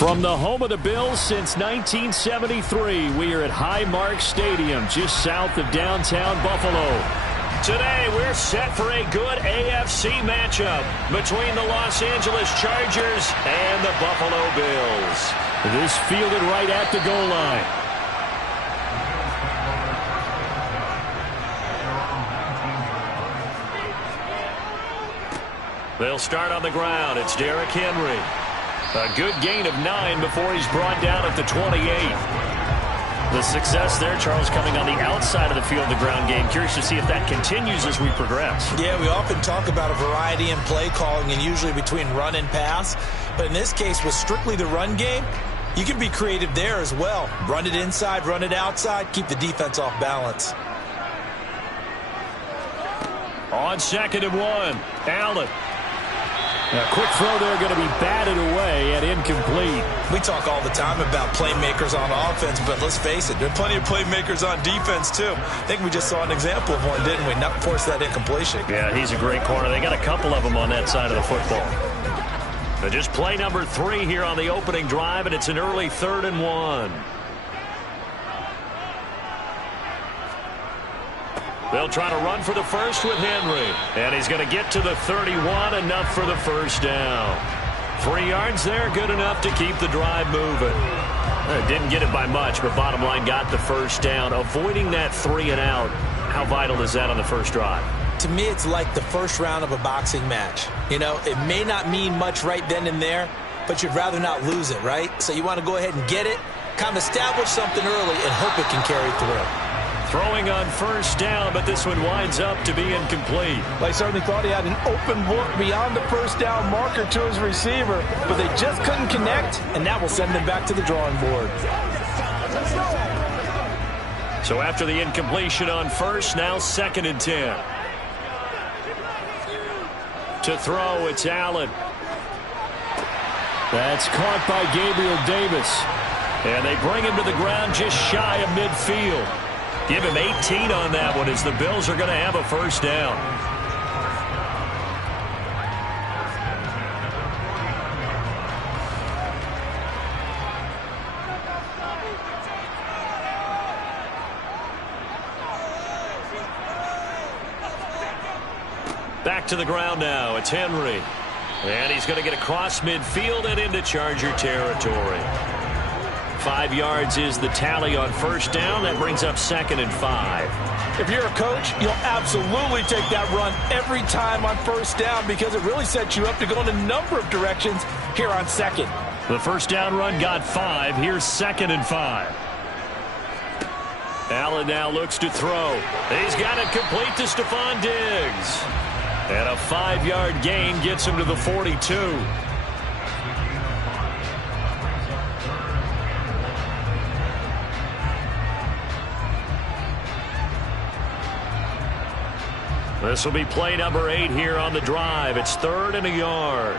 From the home of the Bills since 1973, we are at Highmark Stadium, just south of downtown Buffalo. Today, we're set for a good AFC matchup between the Los Angeles Chargers and the Buffalo Bills. This fielded right at the goal line. They'll start on the ground. It's Derrick Henry. A good gain of 9 before he's brought down at the 28. The success there, Charles, coming on the outside of the field, the ground game. Curious to see if that continues as we progress. Yeah, we often talk about a variety in play calling and usually between run and pass. But in this case, with strictly the run game, you can be creative there as well. Run it inside, run it outside, keep the defense off balance. On 2nd and 1, Allen. A quick throw there going to be batted away and incomplete. We talk all the time about playmakers on offense, but let's face it, there are plenty of playmakers on defense too. I think we just saw an example of one, didn't we? Not force that incompletion. Yeah, he's a great corner. They got a couple of them on that side of the football. But just play number 3 here on the opening drive, and it's an early 3rd and 1. They'll try to run for the first with Henry. And he's going to get to the 31, enough for the first down. 3 yards there, good enough to keep the drive moving. Didn't get it by much, but bottom line got the first down. Avoiding that 3 and out, how vital is that on the first drive? To me, it's like the first round of a boxing match. You know, it may not mean much right then and there, but you'd rather not lose it, right? So you want to go ahead and get it, kind of establish something early, and hope it can carry through. Throwing on first down, but this one winds up to be incomplete. They certainly thought he had an open look beyond the first down marker to his receiver, but they just couldn't connect, and that will send them back to the drawing board. So after the incompletion on first, now 2nd and 10. To throw, it's Allen. That's caught by Gabriel Davis. And they bring him to the ground just shy of midfield. Give him 18 on that one as the Bills are going to have a first down. Back to the ground now. It's Henry. And he's going to get across midfield and into Charger territory. 5 yards is the tally on first down. That brings up 2nd and 5. If you're a coach, you'll absolutely take that run every time on first down because it really sets you up to go in a number of directions here on 2nd. The first down run got 5. Here's 2nd and 5. Allen now looks to throw. He's got it complete to Stephon Diggs. And a 5-yard gain gets him to the 42. This will be play number 8 here on the drive. It's 3rd and a yard.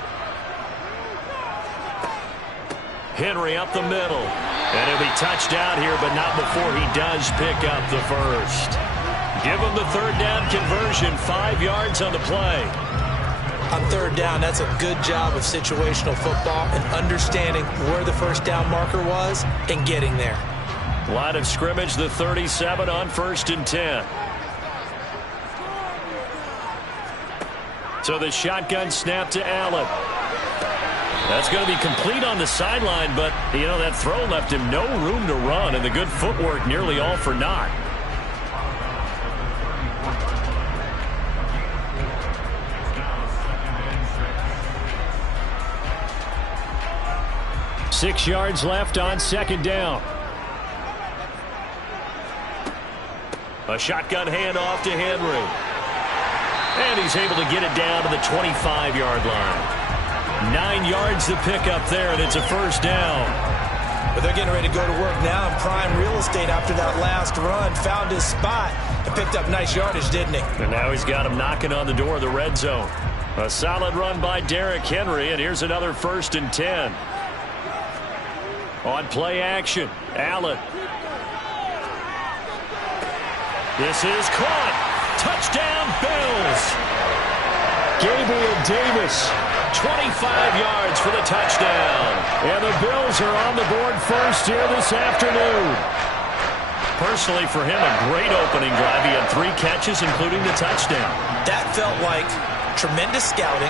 Henry up the middle. And he'll be touched out here, but not before he does pick up the first. Give him the 3rd down conversion. 5 yards on the play. On 3rd down, that's a good job of situational football and understanding where the first down marker was and getting there. Line of scrimmage, the 37 on 1st and 10. So the shotgun snap to Allen. That's going to be complete on the sideline, but, you know, that throw left him no room to run, and the good footwork nearly all for naught. Six yards left on 2nd down. A shotgun handoff to Henry. And he's able to get it down to the 25-yard line. 9 yards to pick up there, and it's a first down. But they're getting ready to go to work now in prime real estate after that last run. Found his spot and picked up nice yardage, didn't he? And now he's got him knocking on the door of the red zone. A solid run by Derrick Henry, and here's another 1st and 10. On play action, Allen. This is caught. Touchdown, Bills. Gabriel Davis, 25 yards for the touchdown. And the Bills are on the board first here this afternoon. Personally, for him, a great opening drive. He had 3 catches, including the touchdown. That felt like tremendous scouting,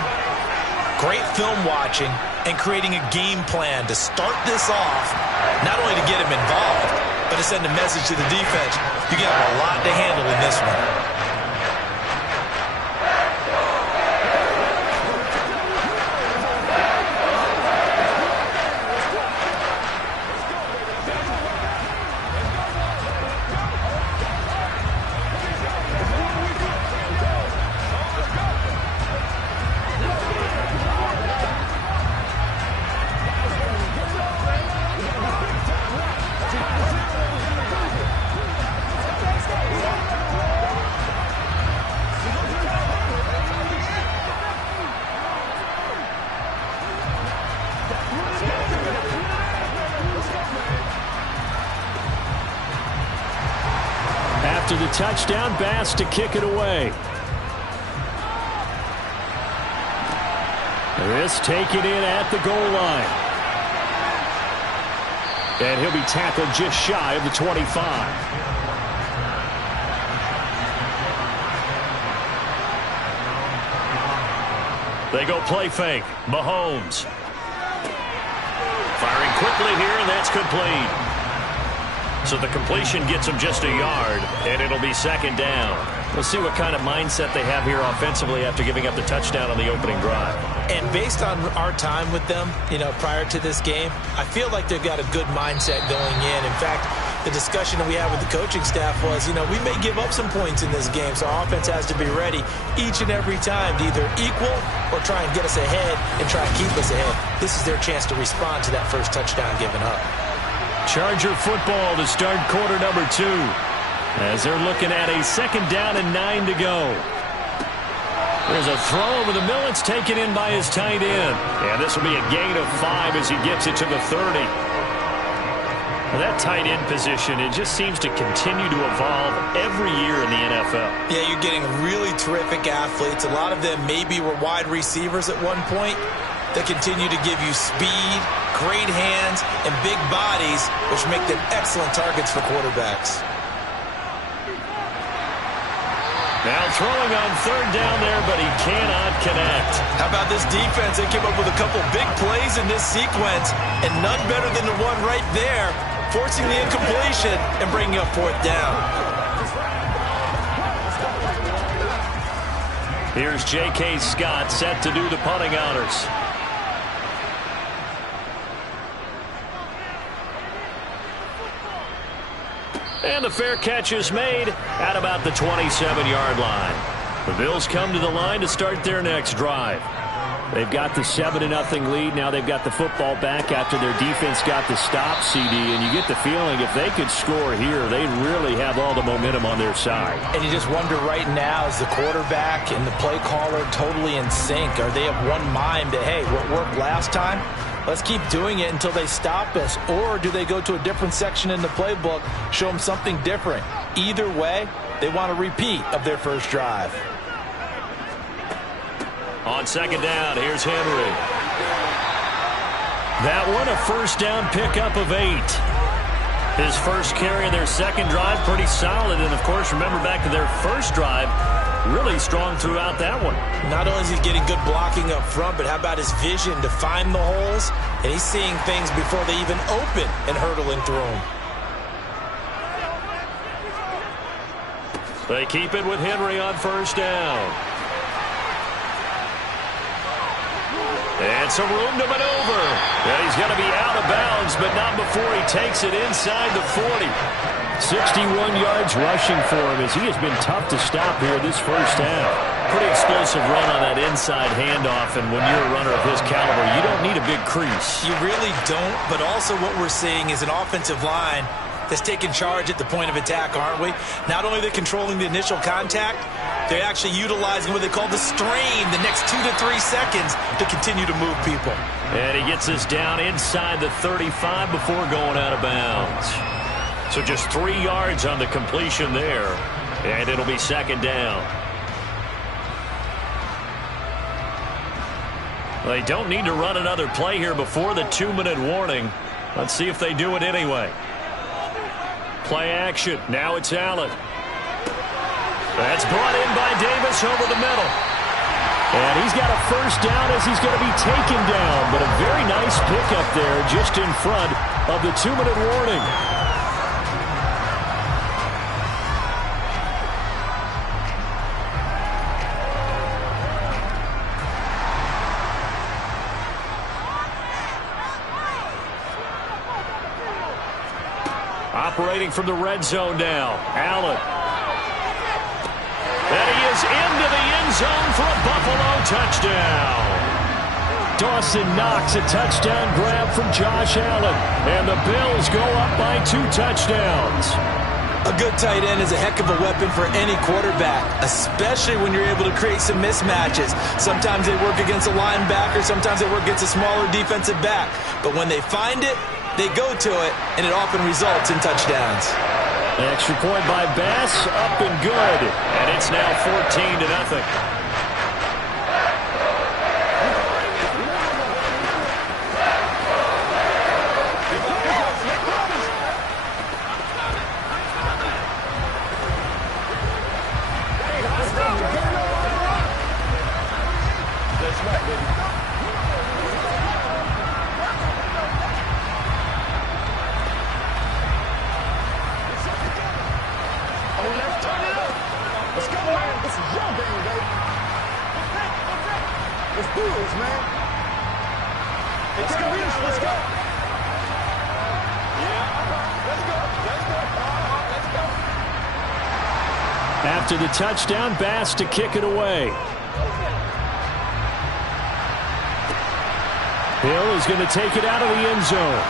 great film watching, and creating a game plan to start this off, not only to get him involved, but to send a message to the defense. You got a lot to handle in this one. After the touchdown, Bass to kick it away. This taken in at the goal line. And he'll be tackled just shy of the 25. They go play fake. Mahomes. Firing quickly here, and that's complete. So the completion gets him just a yard, and it'll be second down. We'll see what kind of mindset they have here offensively after giving up the touchdown on the opening drive. And based on our time with them, prior to this game, I feel like they've got a good mindset going in. In fact, the discussion that we had with the coaching staff was, we may give up some points in this game, so our offense has to be ready each and every time to either equal or try and get us ahead and try and keep us ahead. This is their chance to respond to that first touchdown given up. Charger football to start quarter number 2 as they're looking at a second down and 9 to go. There's a throw over the middle. It's taken in by his tight end. And this will be a gain of 5 as he gets it to the 30. Well, that tight end position, it just seems to continue to evolve every year in the NFL. Yeah, you're getting really terrific athletes. A lot of them maybe were wide receivers at one point. They continue to give you speed, great hands, and big bodies, which make them excellent targets for quarterbacks. Now throwing on third down there, but he cannot connect. How about this defense? They came up with a couple big plays in this sequence, and none better than the one right there, forcing the incompletion and bringing up fourth down. Here's J.K. Scott set to do the punting honors. And the fair catch is made at about the 27-yard line. The Bills come to the line to start their next drive. They've got the 7-0 lead. Now they've got the football back after their defense got the stop, CD. And you get the feeling if they could score here, they'd really have all the momentum on their side. And you just wonder right now, is the quarterback and the play caller totally in sync? Are they of one mind that, hey, what worked last time? Let's keep doing it until they stop us. Or do they go to a different section in the playbook, show them something different? Either way, they want a repeat of their first drive. On second down, here's Henry. That one, a first down pickup of 8. His first carry in their second drive, pretty solid. And, of course, remember back to their first drive, really strong throughout that one. Not only is he getting good blocking up front, but how about his vision to find the holes? And he's seeing things before they even open and hurdling through them. They keep it with Henry on first down. And some room to maneuver. Yeah, he's going to be out of bounds, but not before he takes it inside the 40. 61 yards rushing for him as he has been tough to stop here this first half. Pretty explosive run on that inside handoff, and when you're a runner of his caliber, you don't need a big crease. You really don't, but also what we're seeing is an offensive line that's taking charge at the point of attack, aren't we? Not only are they controlling the initial contact, they're actually utilizing what they call the strain the next 2 to 3 seconds to continue to move people. And he gets us down inside the 35 before going out of bounds. So just 3 yards on the completion there, and it'll be second down. They don't need to run another play here before the 2-minute warning. Let's see if they do it anyway. Play action. Now it's Allen. That's brought in by Davis over the middle. And he's got a first down as he's going to be taken down. But a very nice pickup there just in front of the 2-minute warning. Operating from the red zone now. Allen. And he is into the end zone for a Buffalo touchdown. Dawson Knox, a touchdown grab from Josh Allen. And the Bills go up by 2 touchdowns. A good tight end is a heck of a weapon for any quarterback, especially when you're able to create some mismatches. Sometimes they work against a linebacker, sometimes they work against a smaller defensive back. But when they find it, they go to it, and it often results in touchdowns. An extra point by Bass, up and good. And it's now 14-0. After the touchdown, Bass to kick it away. Hill is going to take it out of the end zone.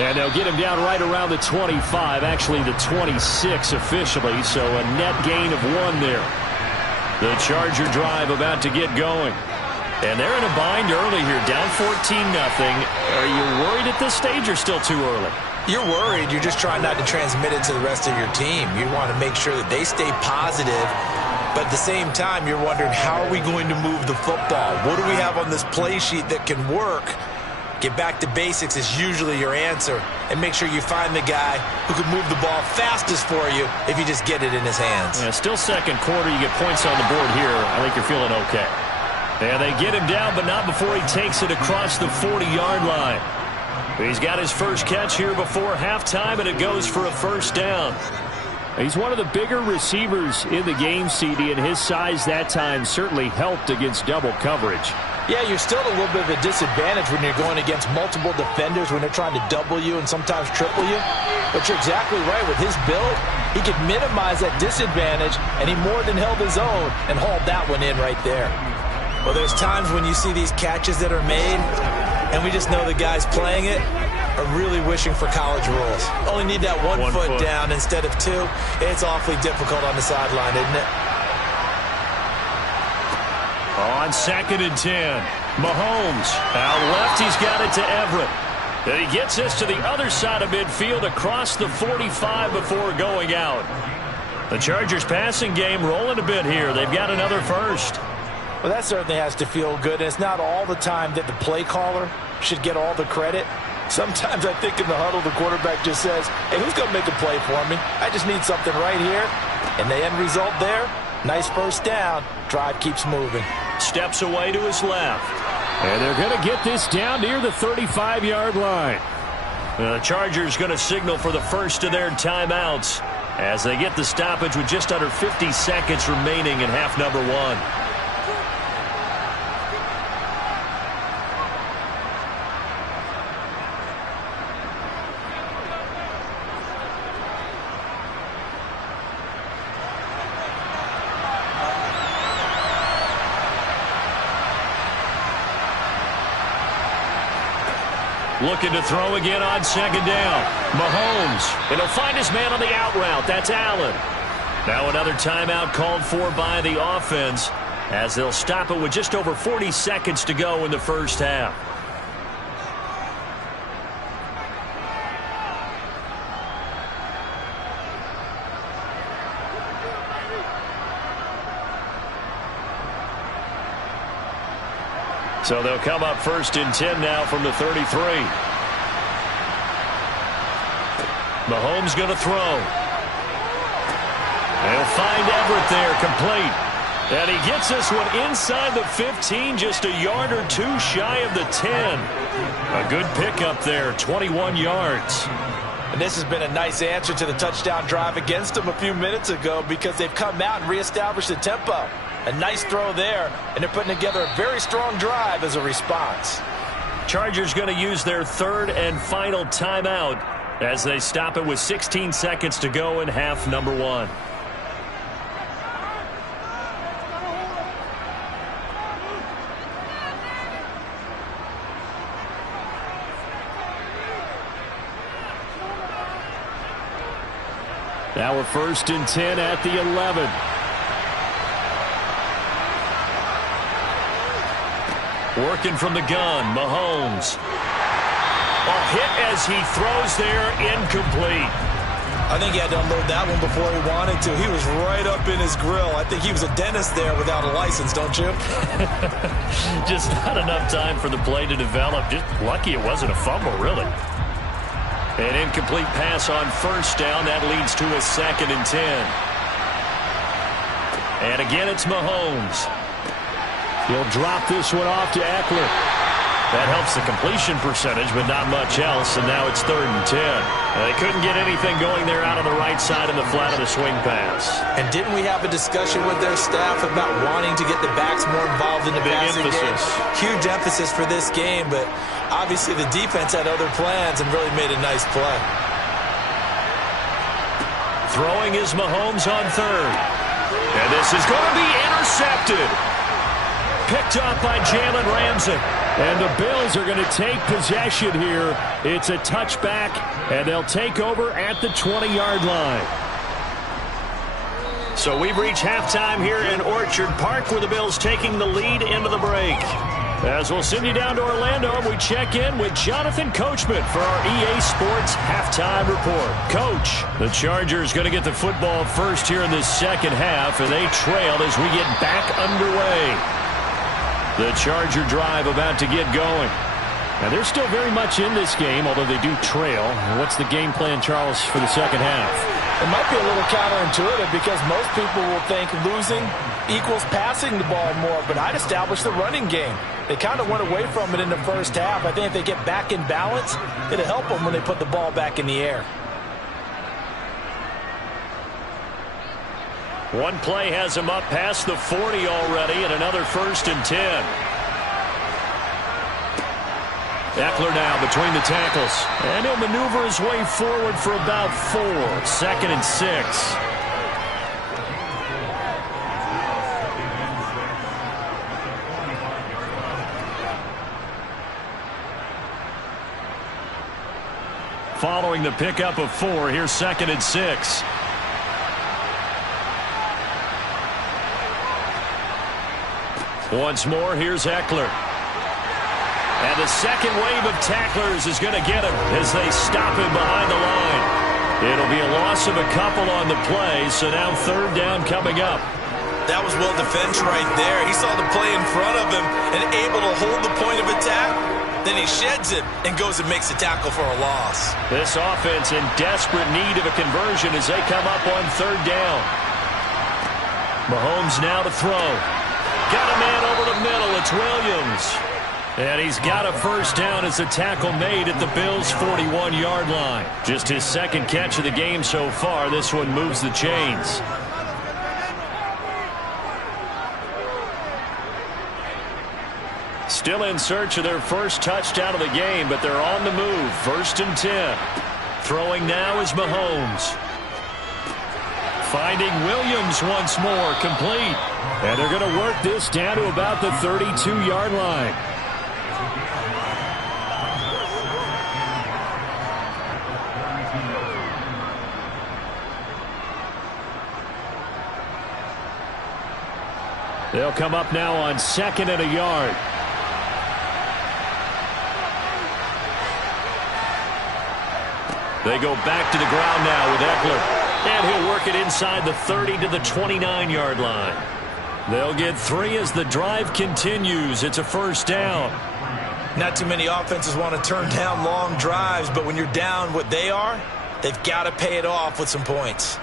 And they'll get him down right around the 25, actually the 26 officially, so a net gain of 1 there. The Charger drive about to get going. And they're in a bind early here, down 14-0. Are you worried at this stage or still too early? You're worried. You're just trying not to transmit it to the rest of your team. You want to make sure that they stay positive. But at the same time, you're wondering, how are we going to move the football? What do we have on this play sheet that can work? Get back to basics is usually your answer. And make sure you find the guy who can move the ball fastest for you if you just get it in his hands. Yeah, still second quarter. You get points on the board here. I think you're feeling okay. And they get him down, but not before he takes it across the 40-yard line. He's got his first catch here before halftime, and it goes for a first down. He's one of the bigger receivers in the game, CD, and his size that time certainly helped against double coverage. Yeah, you're still a little bit of a disadvantage when you're going against multiple defenders, when they're trying to double you and sometimes triple you. But you're exactly right. With his build, he could minimize that disadvantage, and he more than held his own and hauled that one in right there. Well, there's times when you see these catches that are made, and we just know the guys playing it are really wishing for college rules. Only need that one foot down instead of 2. It's awfully difficult on the sideline, isn't it? On 2nd and 10, Mahomes out left. He's got it to Everett. And he gets this to the other side of midfield across the 45 before going out. The Chargers passing game rolling a bit here. They've got another first. Well, that certainly has to feel good. And it's not all the time that the play caller should get all the credit. Sometimes I think in the huddle, the quarterback just says, hey, who's going to make a play for me? I just need something right here. And the end result there, nice first down. Drive keeps moving. Steps away to his left. And they're going to get this down near the 35-yard line. The Chargers going to signal for the first of their timeouts as they get the stoppage with just under 50 seconds remaining in half number 1. Looking to throw again on 2nd down. Mahomes. And he'll find his man on the out route. That's Allen. Now another timeout called for by the offense as they'll stop it with just over 40 seconds to go in the first half. So they'll come up 1st and 10 now from the 33. Mahomes going to throw. They'll find Everett there, complete. And he gets this one inside the 15, just a yard or two shy of the 10. A good pickup there, 21 yards. And this has been a nice answer to the touchdown drive against them a few minutes ago because they've come out and reestablished the tempo. A nice throw there, and they're putting together a very strong drive as a response. Chargers going to use their 3rd and final timeout as they stop it with 16 seconds to go in half number 1. Now we're 1st and 10 at the 11. Working from the gun, Mahomes. A hit as he throws there, incomplete. I think he had to unload that one before he wanted to. He was right up in his grill. I think he was a dentist there without a license, don't you? Just not enough time for the play to develop. Just lucky it wasn't a fumble, really. An incomplete pass on 1st down. That leads to a 2nd and 10. And again, it's Mahomes. He'll drop this one off to Eckler. That helps the completion percentage, but not much else. And now it's 3rd and 10. They couldn't get anything going there out on the right side in the flat of the swing pass. And didn't we have a discussion with their staff about wanting to get the backs more involved in the passing game? Huge emphasis for this game, but obviously the defense had other plans and really made a nice play. Throwing is Mahomes on 3rd. And this is going to be intercepted. Picked up by Jalen Ramsey. And the Bills are going to take possession here. It's a touchback, and they'll take over at the 20-yard line. So we've reached halftime here in Orchard Park with the Bills taking the lead into the break. As we'll send you down to Orlando, we check in with Jonathan Coachman for our EA Sports Halftime Report. Coach, the Chargers going to get the football first here in this second half, and they trailed as we get back underway. The Charger drive about to get going. Now, they're still very much in this game, although they do trail. What's the game plan, Charles, for the second half? It might be a little counterintuitive because most people will think losing equals passing the ball more, but I'd establish the running game. They kind of went away from it in the first half. I think if they get back in balance, it'll help them when they put the ball back in the air. One play has him up past the 40 already, and another 1st and 10. Eckler now between the tackles. And he'll maneuver his way forward for about 4. 2nd and 6. Following the pickup of 4, here's 2nd and 6. Once more, here's Eckler. And the second wave of tacklers is going to get him as they stop him behind the line. It'll be a loss of a couple on the play, so now 3rd down coming up. That was well defense right there. He saw the play in front of him and able to hold the point of attack. Then he sheds it and goes and makes a tackle for a loss. This offense in desperate need of a conversion as they come up on 3rd down. Mahomes now to throw. Got a man over the middle. It's Williams. And he's got a 1st down as the tackle made at the Bills' 41-yard line. Just his 2nd catch of the game so far. This one moves the chains. Still in search of their first touchdown of the game, but they're on the move. 1st and 10. Throwing now is Mahomes. Finding Williams once more, complete. And they're going to work this down to about the 32-yard line. They'll come up now on 2nd and a yard. They go back to the ground now with Eckler. And he'll work it inside the 30 to the 29-yard line. They'll get 3 as the drive continues. It's a first down. Not too many offenses want to turn down long drives, but when you're down what they are, they've got to pay it off with some points.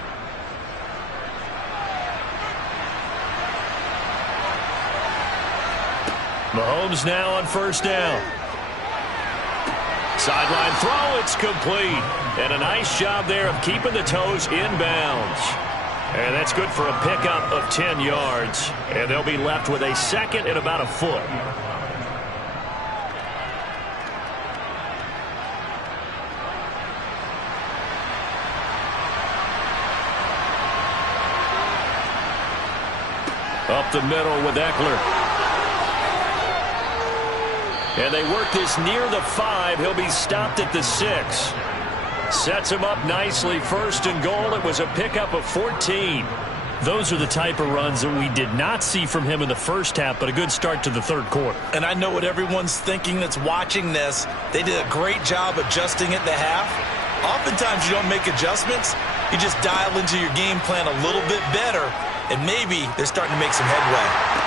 Mahomes now on first down. Sideline throw, it's complete. And a nice job there of keeping the toes inbounds. And that's good for a pickup of 10 yards. And they'll be left with a second and about a foot. Up the middle with Eckler. And they work this near the 5. He'll be stopped at the 6. Sets him up nicely. First and goal. It was a pickup of 14. Those are the type of runs that we did not see from him in the first half, but a good start to the third quarter. And I know what everyone's thinking that's watching this. They did a great job adjusting at the half. Oftentimes you don't make adjustments. You just dial into your game plan a little bit better, and maybe they're starting to make some headway.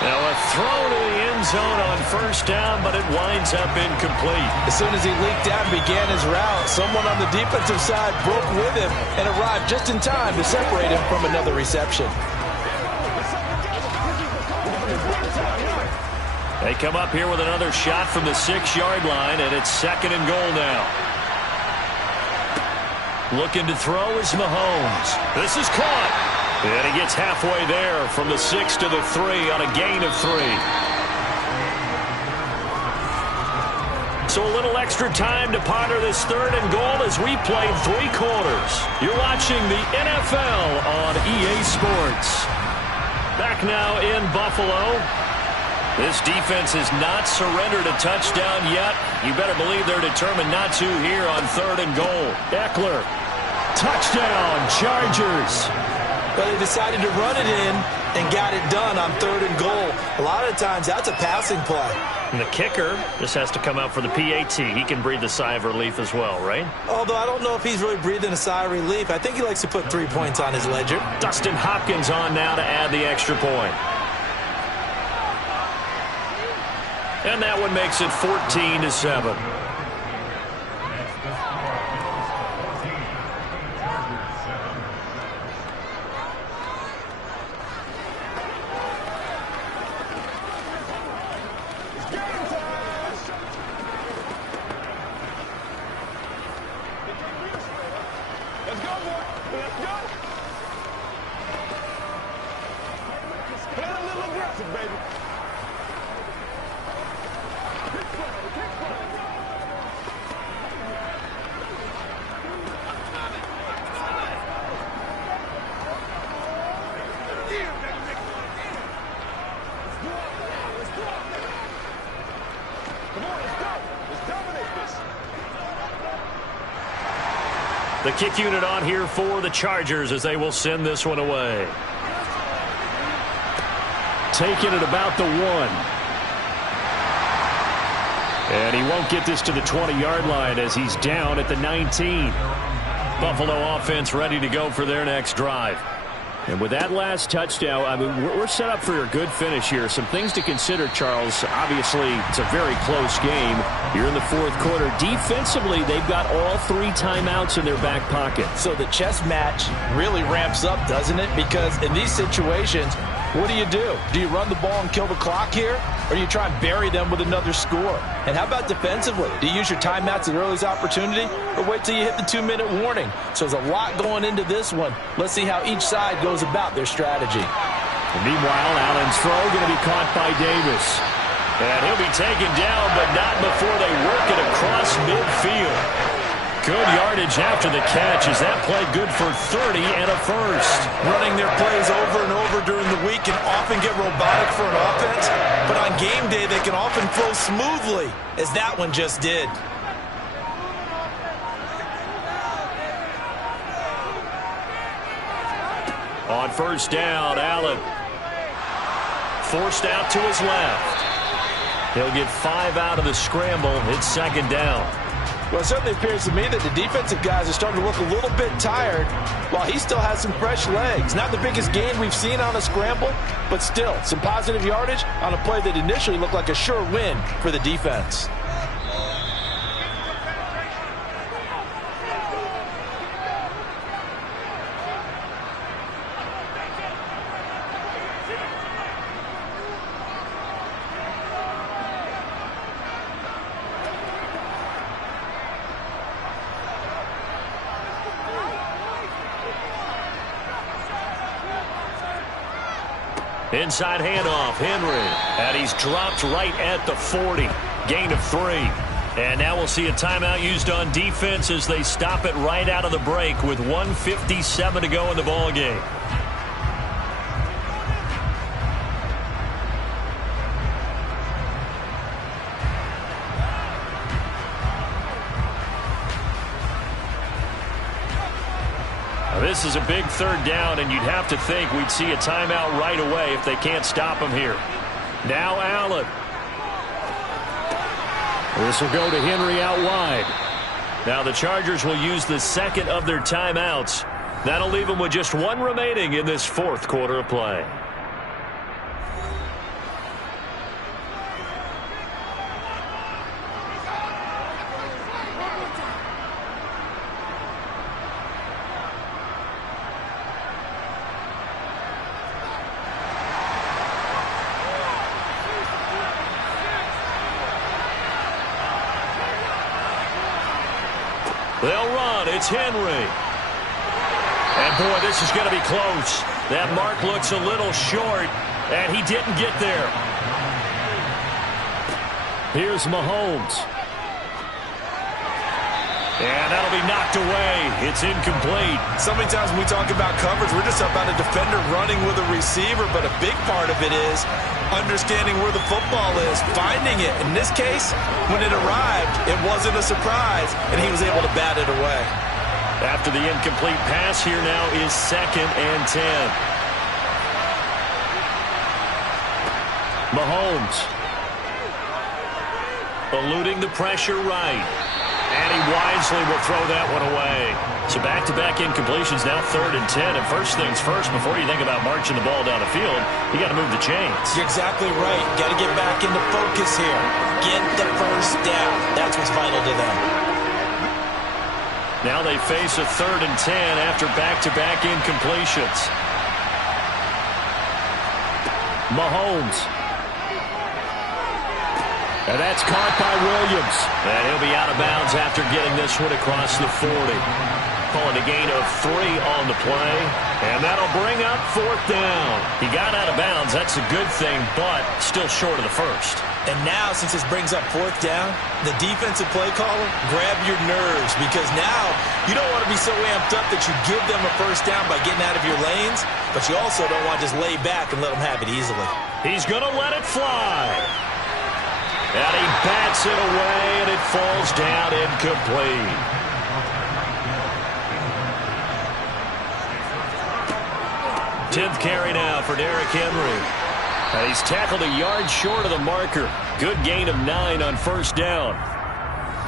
Now a throw to the end zone on first down, but it winds up incomplete. As soon as he leaked out and began his route, someone on the defensive side broke with him and arrived just in time to separate him from another reception. They come up here with another shot from the 6-yard line, and it's second and goal now. Looking to throw is Mahomes. This is caught. And he gets halfway there from the 6 to the 3 on a gain of 3. So a little extra time to ponder this third and goal as we played 3 quarters. You're watching the NFL on EA Sports. Back now in Buffalo. This defense has not surrendered a touchdown yet. You better believe they're determined not to here on third and goal. Eckler. Touchdown, Chargers. But they decided to run it in and got it done on third and goal. A lot of times that's a passing play. And the kicker just has to come out for the PAT. He can breathe a sigh of relief as well, right? Although I don't know if he's really breathing a sigh of relief. I think he likes to put 3 points on his ledger. Dustin Hopkins on now to add the extra point. And that one makes it 14-7. The kick unit on here for the Chargers as they will send this one away. Taking it about the 1. And he won't get this to the 20-yard line as he's down at the 19. Buffalo offense ready to go for their next drive. And with that last touchdown, I mean, we're set up for a good finish here. Some things to consider, Charles. Obviously, it's a very close game. You're in the fourth quarter. Defensively, they've got all 3 timeouts in their back pocket. So the chess match really ramps up, doesn't it? Because in these situations, what do? Do you run the ball and kill the clock here? Or do you try and bury them with another score? And how about defensively? Do you use your timeouts at earliest opportunity or wait till you hit the 2-minute warning? So there's a lot going into this one. Let's see how each side goes about their strategy. And meanwhile, Allen's throw going to be caught by Davis. And he'll be taken down, but not before they work it across midfield. Good yardage after the catch. Is that play good for 30 and a first? Running their plays over and over during the week can often get robotic for an offense, but on game day they can often flow smoothly, as that one just did. On first down, Allen forced out to his left. He'll get 5 out of the scramble. It's second down. Well, it certainly appears to me that the defensive guys are starting to look a little bit tired while he still has some fresh legs. Not the biggest gain we've seen on a scramble, but still some positive yardage on a play that initially looked like a sure win for the defense. Inside handoff, Henry. And he's dropped right at the 40. Gain of 3. And now we'll see a timeout used on defense as they stop it right out of the break with 1:57 to go in the ball game. This is a big third down, and you'd have to think we'd see a timeout right away if they can't stop him here. Now Allen. This will go to Henry out wide. Now the Chargers will use the second of their timeouts. That'll leave them with just one remaining in this fourth quarter of play. They'll run. It's Henry. And, boy, this is going to be close. That mark looks a little short, and he didn't get there. Here's Mahomes. And that'll be knocked away. It's incomplete. So many times when we talk about coverage, we're just about a defender running with a receiver, but a big part of it is understanding where the football is, finding it. In this case, when it arrived, it wasn't a surprise, and he was able to bat it away. After the incomplete pass, here now is 2nd and 10. Mahomes. Eluding the pressure right. And he wisely will throw that one away. So back-to-back incompletions, now 3rd and 10. And first things first, before you think about marching the ball down the field, you got to move the chains. You're exactly right. Got to get back into focus here. Get the first down. That's what's vital to them. Now they face a 3rd and 10 after back-to-back incompletions. Mahomes. And that's caught by Williams. And he'll be out of bounds after getting this one across the 40. Calling a gain of 3 on the play. And that'll bring up 4th down. He got out of bounds. That's a good thing, but still short of the first. And now, since this brings up 4th down, the defensive play caller, grab your nerves, because now you don't want to be so amped up that you give them a first down by getting out of your lanes, but you also don't want to just lay back and let them have it easily. He's going to let it fly. And he bats it away, and it falls down incomplete. Tenth carry now for Derrick Henry. And he's tackled a yard short of the marker. Good gain of 9 on first down.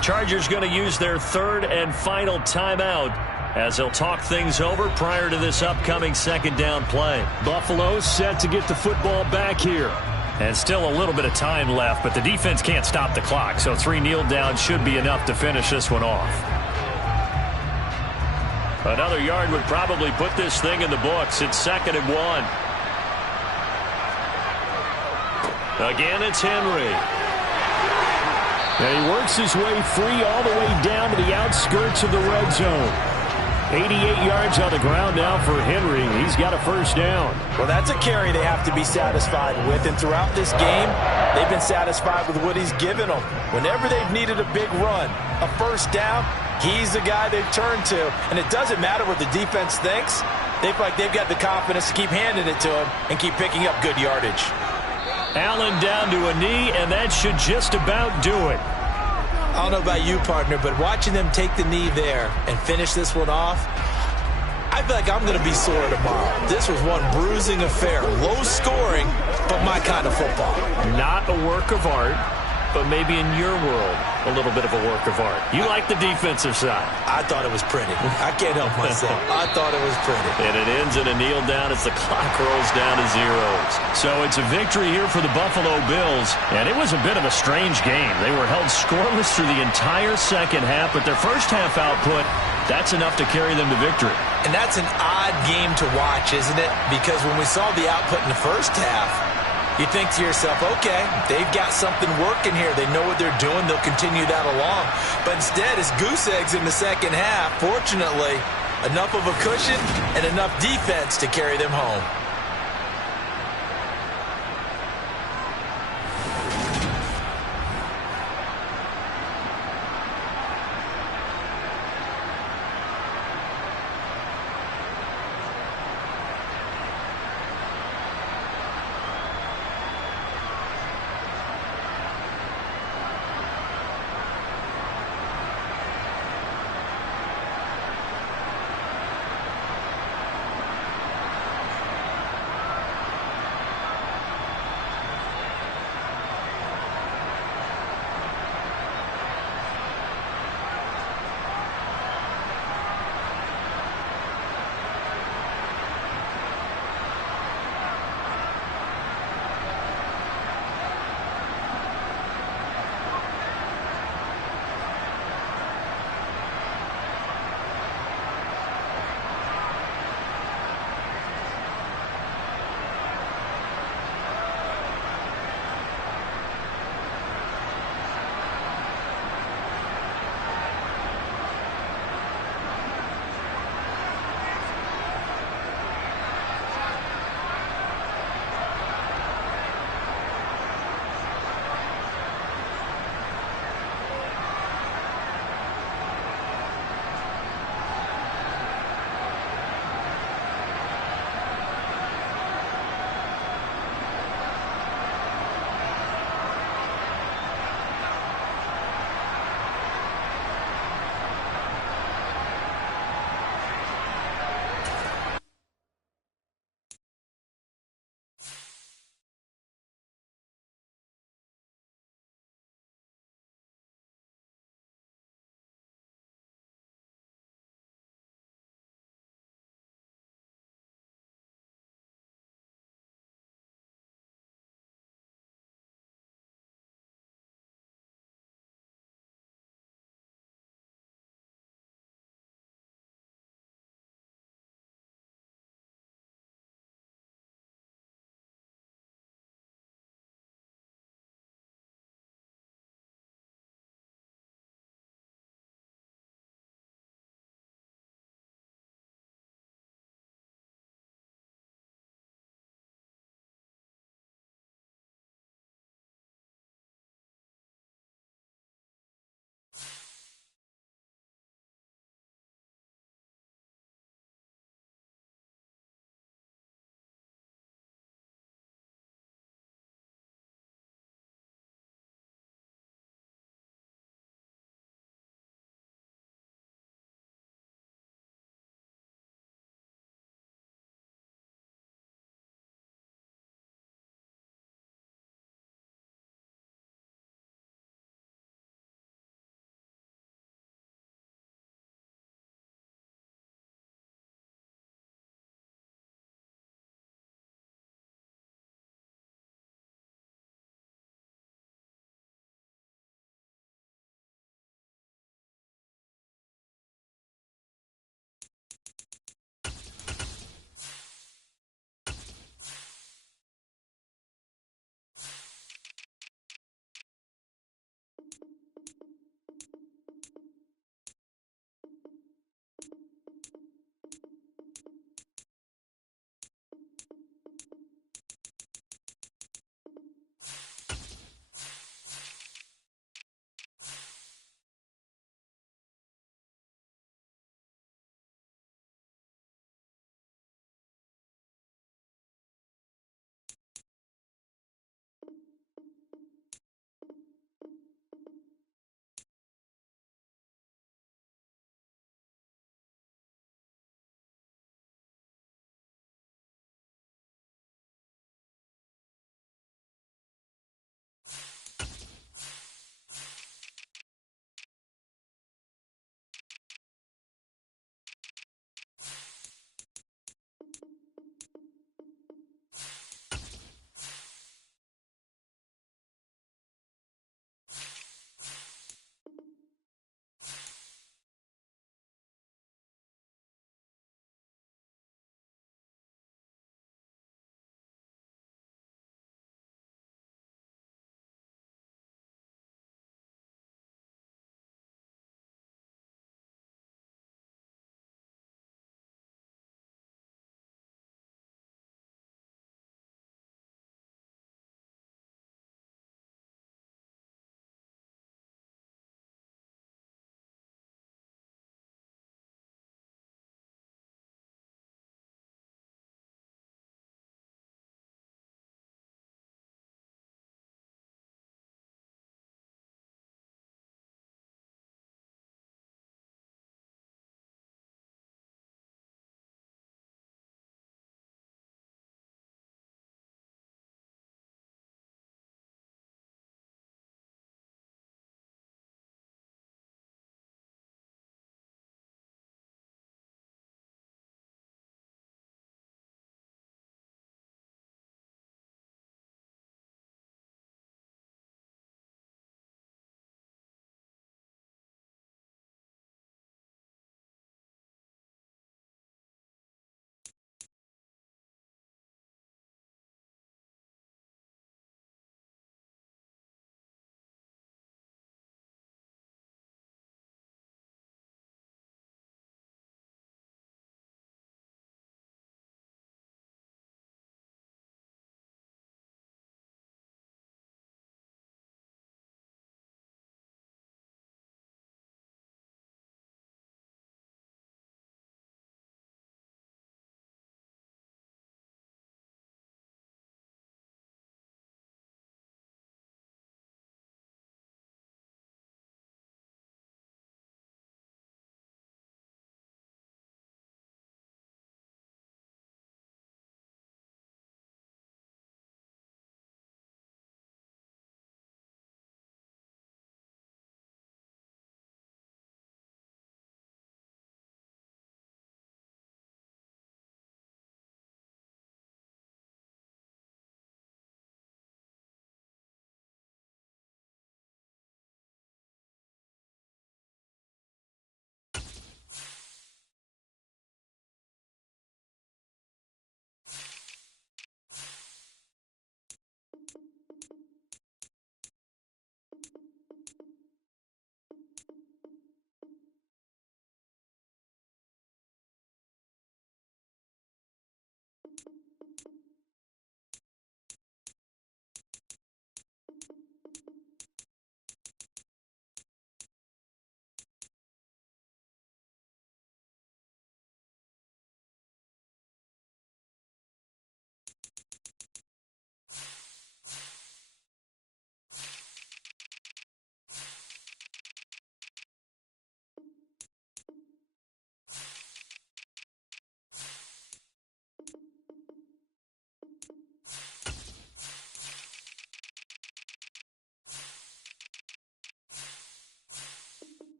Chargers going to use their 3rd and final timeout as they'll talk things over prior to this upcoming 2nd down play. Buffalo set to get the football back here. And still a little bit of time left, but the defense can't stop the clock, so 3 kneel downs should be enough to finish this one off. Another yard would probably put this thing in the books. It's 2nd and 1. Again, it's Henry. And he works his way free all the way down to the outskirts of the red zone. 88 yards on the ground now for Henry. He's got a first down. Well, that's a carry they have to be satisfied with. And throughout this game, they've been satisfied with what he's given them. Whenever they've needed a big run, a first down, he's the guy they've turned to. And it doesn't matter what the defense thinks. They feel like they've got the confidence to keep handing it to him and keep picking up good yardage. Allen down to a knee, and that should just about do it. I don't know about you, partner, but watching them take the knee there and finish this one off, I feel like I'm going to be sore tomorrow. This was one bruising affair. Low scoring, but my kind of football. Not a work of art. but maybe in your world, a little bit of a work of art. You like the defensive side. I thought it was pretty. I can't help myself. I thought it was pretty. And it ends in a kneel down as the clock rolls down to zeros. So it's a victory here for the Buffalo Bills, and it was a bit of a strange game. They were held scoreless through the entire second half, but their first half output, that's enough to carry them to victory. And that's an odd game to watch, isn't it? Because when we saw the output in the first half, you think to yourself, okay, they've got something working here. They know what they're doing. They'll continue that along. But instead, it's goose eggs in the second half. Fortunately, enough of a cushion and enough defense to carry them home.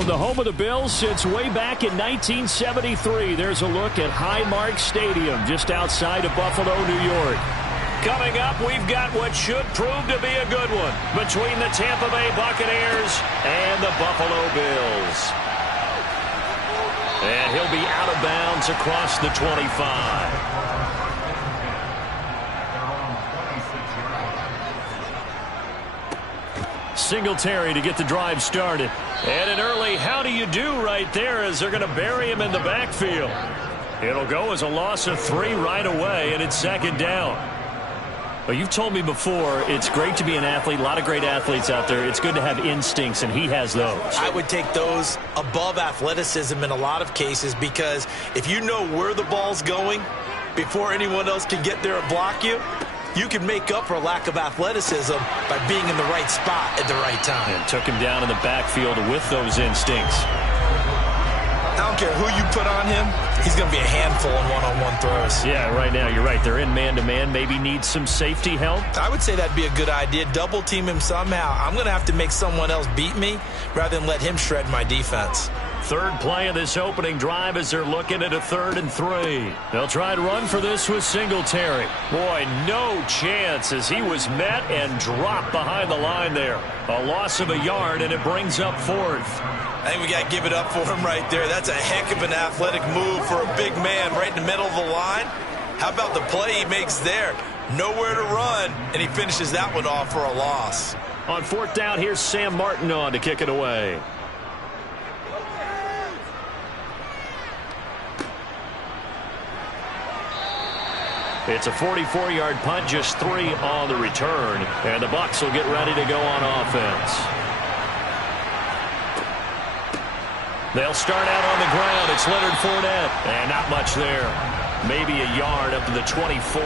From the home of the Bills since way back in 1973, there's a look at Highmark Stadium just outside of Buffalo, New York. Coming up, we've got what should prove to be a good one between the Tampa Bay Buccaneers and the Buffalo Bills. And he'll be out of bounds across the 25. Singletary to get the drive started. And an early how do you do right there as they're going to bury him in the backfield. It'll go as a loss of 3 right away, and it's second down. Well, you've told me before it's great to be an athlete. A lot of great athletes out there. It's good to have instincts, and he has those. I would take those above athleticism in a lot of cases because if you know where the ball's going before anyone else can get there and block you, you can make up for lack of athleticism by being in the right spot at the right time. And took him down in the backfield with those instincts. I don't care who you put on him, he's going to be a handful in one-on-one throws. Yeah, right now, you're right. They're in man-to-man. Maybe needs some safety help. I would say that'd be a good idea. Double team him somehow. I'm going to have to make someone else beat me rather than let him shred my defense. Third play of this opening drive as they're looking at a 3rd and 3. They'll try and run for this with Singletary. Boy, no chance as he was met and dropped behind the line there. A loss of a yard, and it brings up 4th. I think we got to give it up for him right there. That's a heck of an athletic move for a big man right in the middle of the line. How about the play he makes there? Nowhere to run, and he finishes that one off for a loss. On 4th down, here's Sam Martin on to kick it away. It's a 44-yard punt, just 3 on the return. And the Bucs will get ready to go on offense. They'll start out on the ground. It's Leonard Fournette. And not much there. Maybe a yard up to the 24.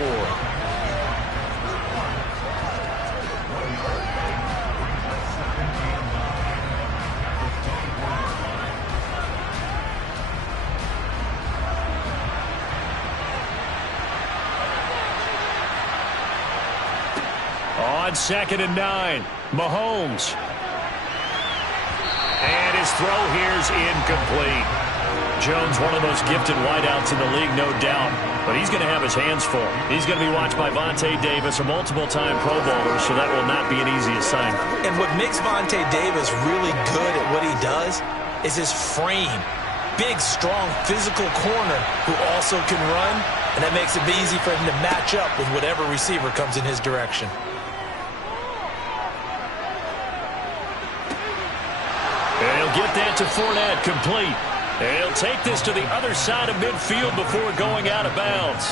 On 2nd and 9, Mahomes. And his throw here's incomplete. Jones, one of the most gifted wideouts in the league, no doubt. But he's going to have his hands full. He's going to be watched by Vontae Davis, a multiple-time Pro Bowler, so that will not be an easy assignment. And what makes Vontae Davis really good at what he does is his frame. Big, strong, physical corner who also can run, and that makes it easy for him to match up with whatever receiver comes in his direction. And he'll get that to Fournette, complete. And he'll take this to the other side of midfield before going out of bounds.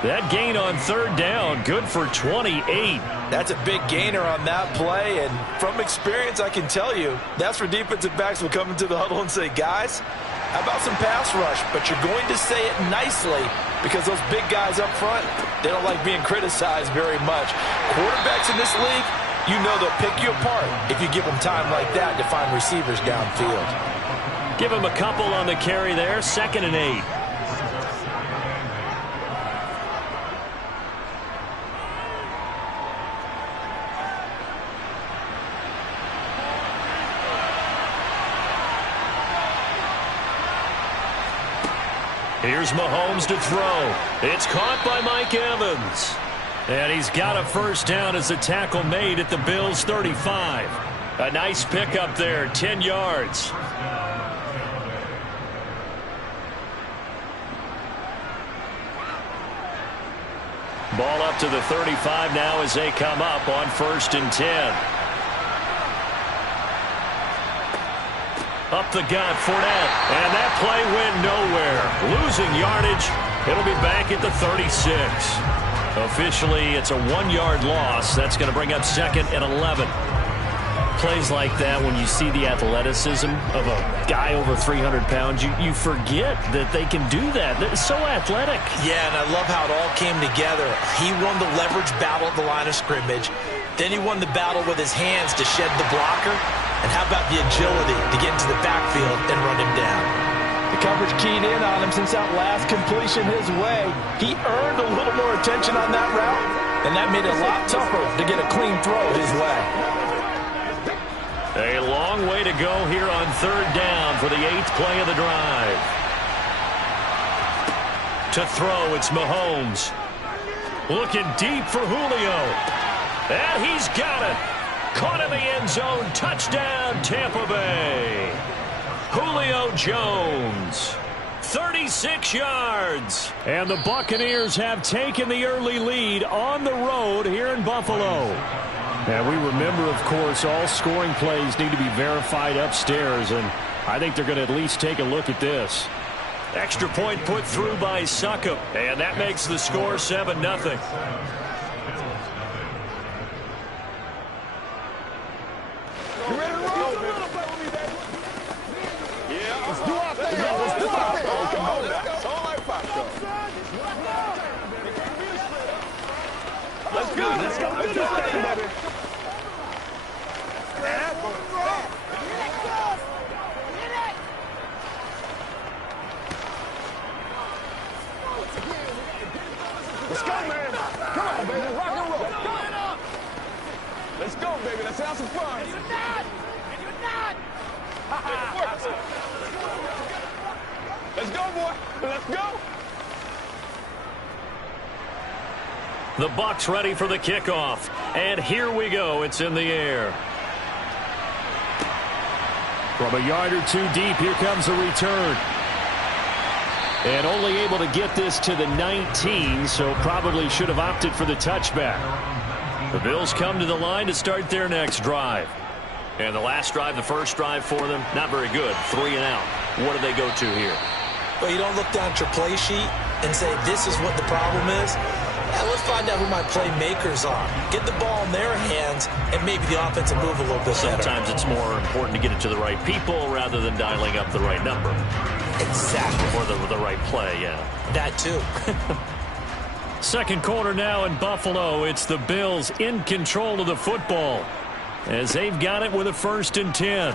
That gain on 3rd down, good for 28. That's a big gainer on that play, and from experience, I can tell you, that's where defensive backs will come into the huddle and say, guys, how about some pass rush? But you're going to say it nicely because those big guys up front, they don't like being criticized very much. Quarterbacks in this league, you know they'll pick you apart if you give them time like that to find receivers downfield. Give him a couple on the carry there, 2nd and 8. Here's Mahomes to throw. It's caught by Mike Evans. And he's got a 1st down as a tackle made at the Bills' 35. A nice pickup there, 10 yards. Ball up to the 35 now as they come up on 1st and 10. Up the gut, Fournette. And that play went nowhere. Losing yardage. It'll be back at the 36. Officially, it's a 1-yard loss. That's going to bring up 2nd and 11. Plays like that, when you see the athleticism of a guy over 300 pounds, you forget that they can do that. They're so athletic. Yeah, and I love how it all came together. He won the leverage battle at the line of scrimmage. Then he won the battle with his hands to shed the blocker. And how about the agility to get into the backfield and run him down? The coverage keyed in on him since that last completion his way. He earned a little more attention on that route, and that made it a lot tougher to get a clean throw his way. A long way to go here on third down for the 8th play of the drive. To throw, it's Mahomes. Looking deep for Julio. And he's got it. Caught in the end zone. Touchdown, Tampa Bay. Julio Jones. 36 yards. And the Buccaneers have taken the early lead on the road here in Buffalo. And we remember, of course, all scoring plays need to be verified upstairs, and I think they're going to at least take a look at this. Extra point put through by Succop, and that makes the score 7-0. You ready to roll? Yeah. Let's do our thing. Let's do our thing. Come on now. It's all like Foxtrot. Let's go. Let's go. Let's do our thing, baby. Let's go, man. Come on, baby. Rock and roll. Let's go, baby. Let's have some fun. And you're not. And you're not. Let's go, boy. Let's go. The Bucs ready for the kickoff. And here we go. It's in the air. From a yard or two deep, here comes the return. And only able to get this to the 19, so probably should have opted for the touchback. The Bills come to the line to start their next drive. And the last drive, the first drive for them, not very good. 3 and out. What do they go to here? Well, you don't look down at your play sheet and say, this is what the problem is. Let's find out who my playmakers are. Get the ball in their hands, and maybe the offense will move a little bit better. Sometimes it's more important to get it to the right people rather than dialing up the right number. Exactly. Or the right play, yeah. That too. Second quarter now in Buffalo. It's the Bills in control of the football as they've got it with a 1st and 10.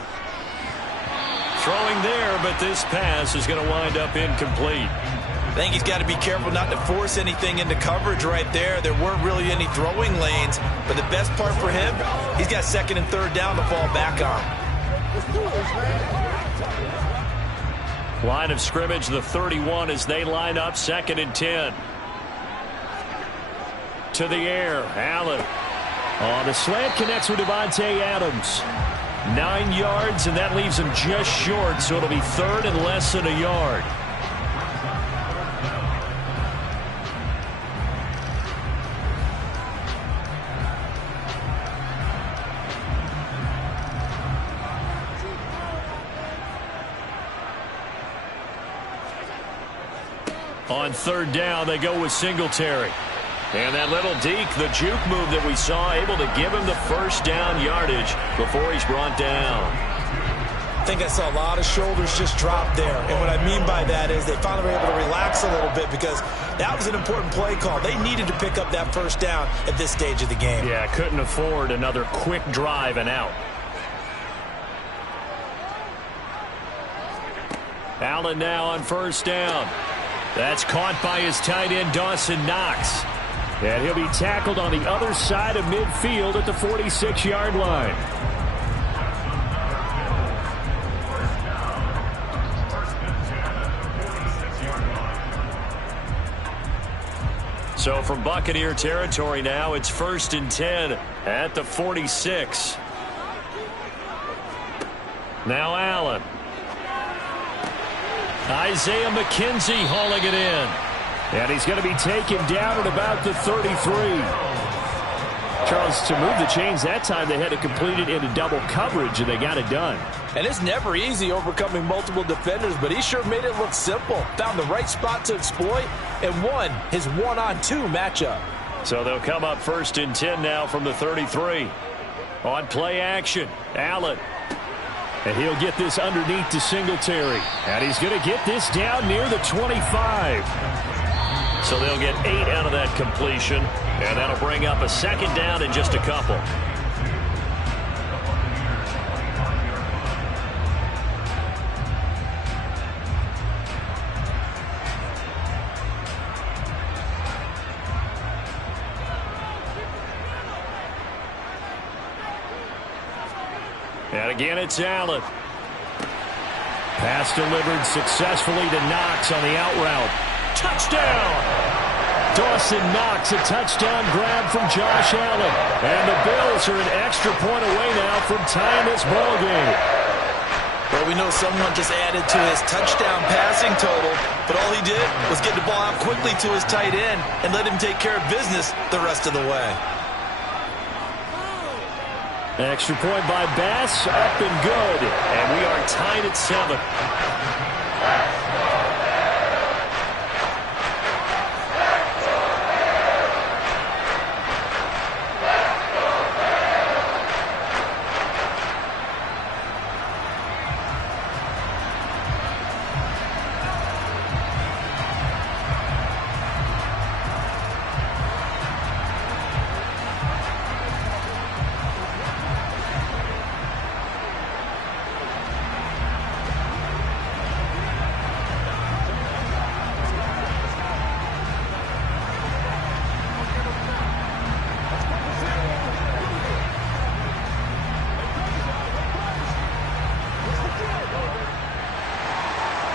Throwing there, but this pass is going to wind up incomplete. I think he's got to be careful not to force anything into coverage right there. There weren't really any throwing lanes, but the best part for him, he's got 2nd and 3rd down to fall back on. Line of scrimmage, the 31 as they line up 2nd and 10. To the air, Allen. Oh, the slant connects with Davante Adams. 9 yards, and that leaves him just short, so it'll be 3rd and less than a yard. On 3rd down, they go with Singletary. And that little deke, the juke move that we saw, able to give him the 1st down yardage before he's brought down. I think I saw a lot of shoulders just drop there. And what I mean by that is they finally were able to relax a little bit because that was an important play call. They needed to pick up that 1st down at this stage of the game. Yeah, couldn't afford another quick drive and out. Allen now on 1st down. That's caught by his tight end, Dawson Knox. And he'll be tackled on the other side of midfield at the 46-yard line. So from Buccaneer territory now, it's 1st and 10 at the 46. Now Allen. Isaiah McKenzie hauling it in. And he's going to be taken down at about the 33. Charles, to move the chains that time, they had to complete it into double coverage, and they got it done. And it's never easy overcoming multiple defenders, but he sure made it look simple. Found the right spot to exploit and won his 1-on-2 matchup. So they'll come up 1st and 10 now from the 33. On play action, Allen. And he'll get this underneath to Singletary. And he's going to get this down near the 25. So they'll get 8 out of that completion. And that'll bring up a 2nd down in just a couple. And again, it's Allen. Pass delivered successfully to Knox on the out route. Touchdown! Dawson Knox, a touchdown grab from Josh Allen. And the Bills are an extra point away now from tying this ball game. Well, we know someone just added to his touchdown passing total, but all he did was get the ball out quickly to his tight end and let him take care of business the rest of the way. Extra point by Bass, up and good. And we are tied at 7.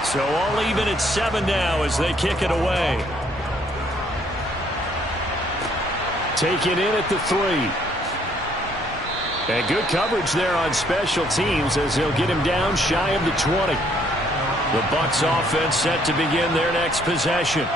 So all even at 7 now as they kick it away. Take it in at the 3. And good coverage there on special teams as they'll get him down shy of the 20. The Bucs offense set to begin their next possession.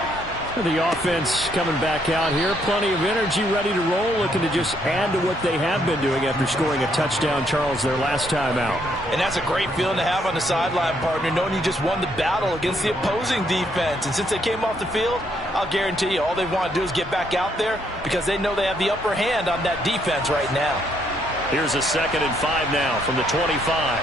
The offense coming back out here. Plenty of energy, ready to roll, looking to just add to what they have been doing after scoring a touchdown, Charles, their last time out. And that's a great feeling to have on the sideline, partner, knowing you just won the battle against the opposing defense. And since they came off the field, I'll guarantee you all they want to do is get back out there because they know they have the upper hand on that defense right now. Here's a 2nd and 5 now from the 25.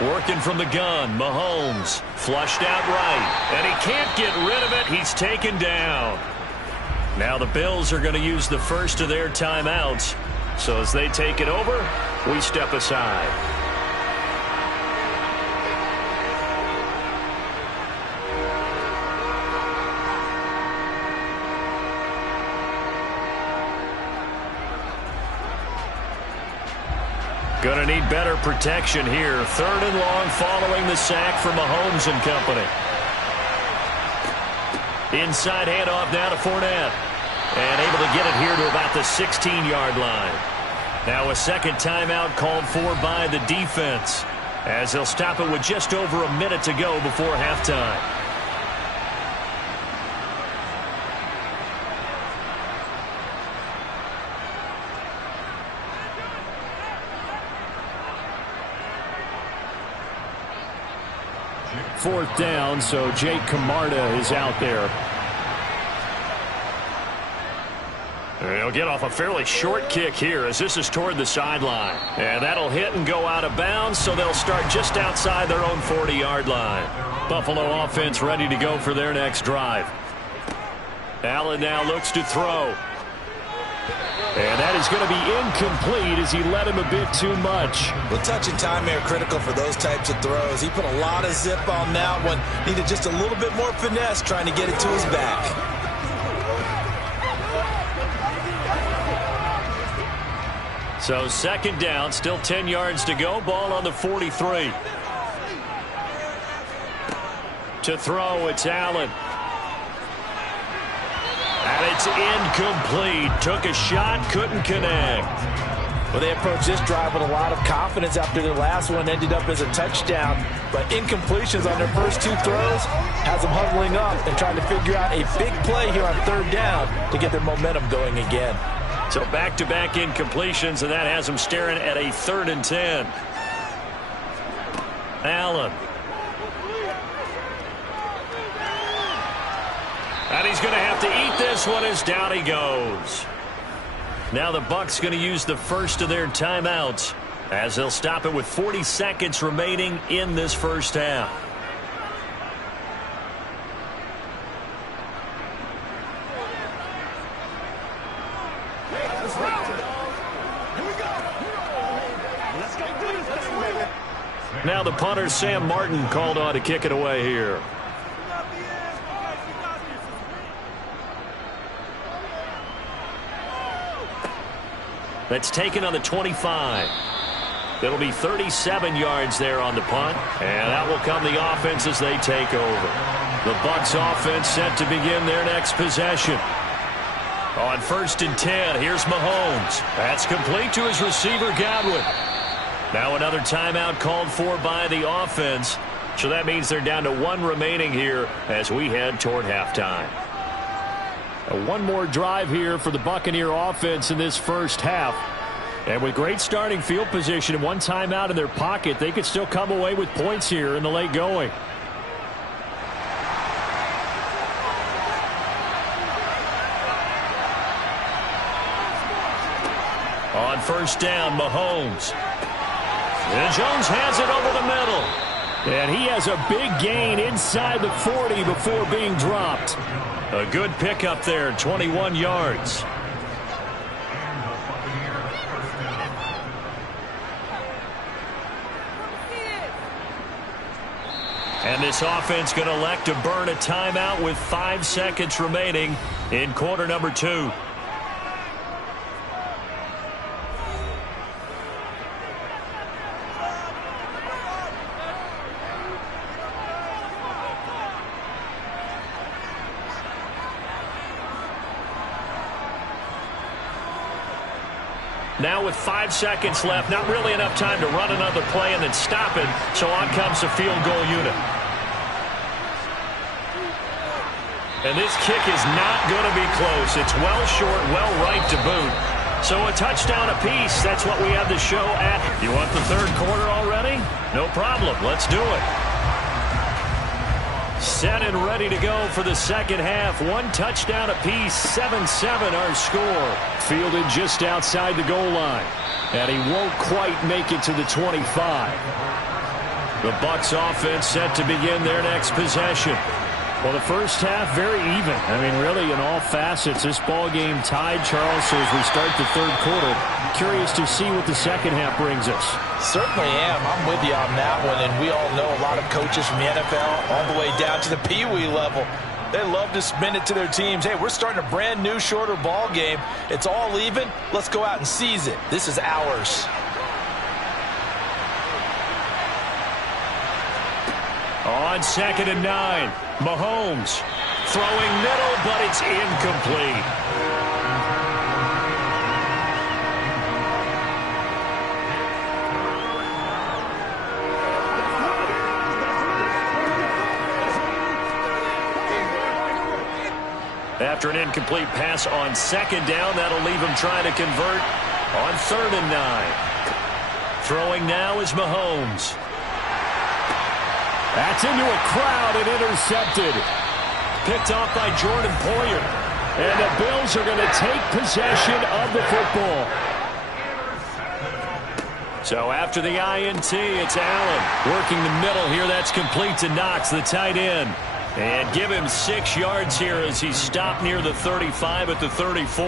Working from the gun, Mahomes flushed out right, and he can't get rid of it. He's taken down. Now the Bills are going to use the first of their timeouts. So as they take it over, we step aside. Going to need better protection here. 3rd and long following the sack from Mahomes and company. Inside handoff now to Fournette. And able to get it here to about the 16-yard line. Now a second timeout called for by the defense as they'll stop it with just over a minute to go before halftime. Fourth down, so Jake Camarda is out there. They'll get off a fairly short kick here as this is toward the sideline. And that'll hit and go out of bounds, so they'll start just outside their own 40-yard line. Buffalo offense ready to go for their next drive. Allen now looks to throw. And that is going to be incomplete as he led him a bit too much. Well, touch and time are critical for those types of throws. He put a lot of zip on that one. Needed just a little bit more finesse trying to get it to his back. So 2nd down, still 10 yards to go. Ball on the 43. To throw, it's Allen. And it's incomplete. Took a shot, couldn't connect. Well, they approached this drive with a lot of confidence after their last one ended up as a touchdown. But incompletions on their first 2 throws has them huddling up and trying to figure out a big play here on 3rd down to get their momentum going again. So back-to-back incompletions, and that has them staring at a 3rd and 10. Allen. And he's going to have to eat this one as down he goes. Now the Bucs going to use the first of their timeouts as they'll stop it with 40 seconds remaining in this first half. Now the punter, Sam Martin, called on to kick it away here. That's taken on the 25. It'll be 37 yards there on the punt, and that will come the offense as they take over. The Bucs offense set to begin their next possession. On 1st and 10, here's Mahomes. That's complete to his receiver, Godwin. Now another timeout called for by the offense, so that means they're down to 1 remaining here as we head toward halftime. One more drive here for the Buccaneer offense in this first half. And with great starting field position and 1 timeout in their pocket, they could still come away with points here in the late going. On 1st down, Mahomes. And Jones has it over the middle. And he has a big gain inside the 40 before being dropped. A good pickup there, 21 yards. And this offense going to elect to burn a timeout with 5 seconds remaining in quarter number 2. Now with 5 seconds left, not really enough time to run another play and then stop it, so on comes the field goal unit. And this kick is not going to be close. It's well short, well right to boot. So a touchdown apiece, that's what we have the show at. You want the 3rd quarter already? No problem, let's do it. Set and ready to go for the second half. 1 touchdown apiece, 7-7 our score. Fielded just outside the goal line. And he won't quite make it to the 25. The Bucs offense set to begin their next possession. Well, the first half, very even. I mean, really, in all facets, this ball game tied, Charles, so as we start the 3rd quarter. Curious to see what the second half brings us. Certainly am. I'm with you on that one, and we all know a lot of coaches from the NFL all the way down to the Pee Wee level. They love to spin it to their teams. Hey, we're starting a brand new, shorter ball game. It's all even. Let's go out and seize it. This is ours. On 2nd and 9, Mahomes throwing middle, but it's incomplete. After an incomplete pass on 2nd down, that'll leave him trying to convert on 3rd and 9. Throwing now is Mahomes. That's into a crowd and intercepted. Picked off by Jordan Poyer. And the Bills are going to take possession of the football. So after the INT, it's Allen working the middle here. That's complete to Knox, the tight end. And give him 6 yards here as he stopped near the 35 at the 34.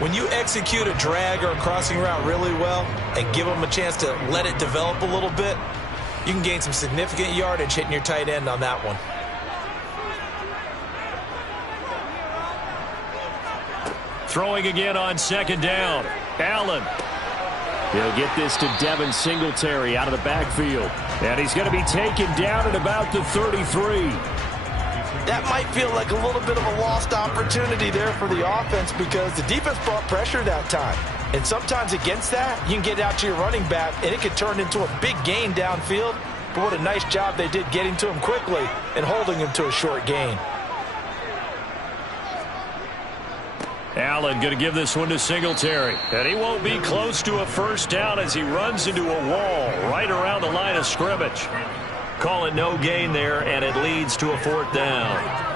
When you execute a drag or a crossing route really well and give them a chance to let it develop a little bit, you can gain some significant yardage hitting your tight end on that one. Throwing again on 2nd down. Allen. He'll get this to Devin Singletary out of the backfield. And he's going to be taken down at about the 33. That might feel like a little bit of a lost opportunity there for the offense because the defense brought pressure that time. And sometimes against that, you can get out to your running back, and it could turn into a big gain downfield. But what a nice job they did getting to him quickly and holding him to a short gain. Allen going to give this one to Singletary. And he won't be close to a 1st down as he runs into a wall right around the line of scrimmage. Call it no gain there, and it leads to a 4th down.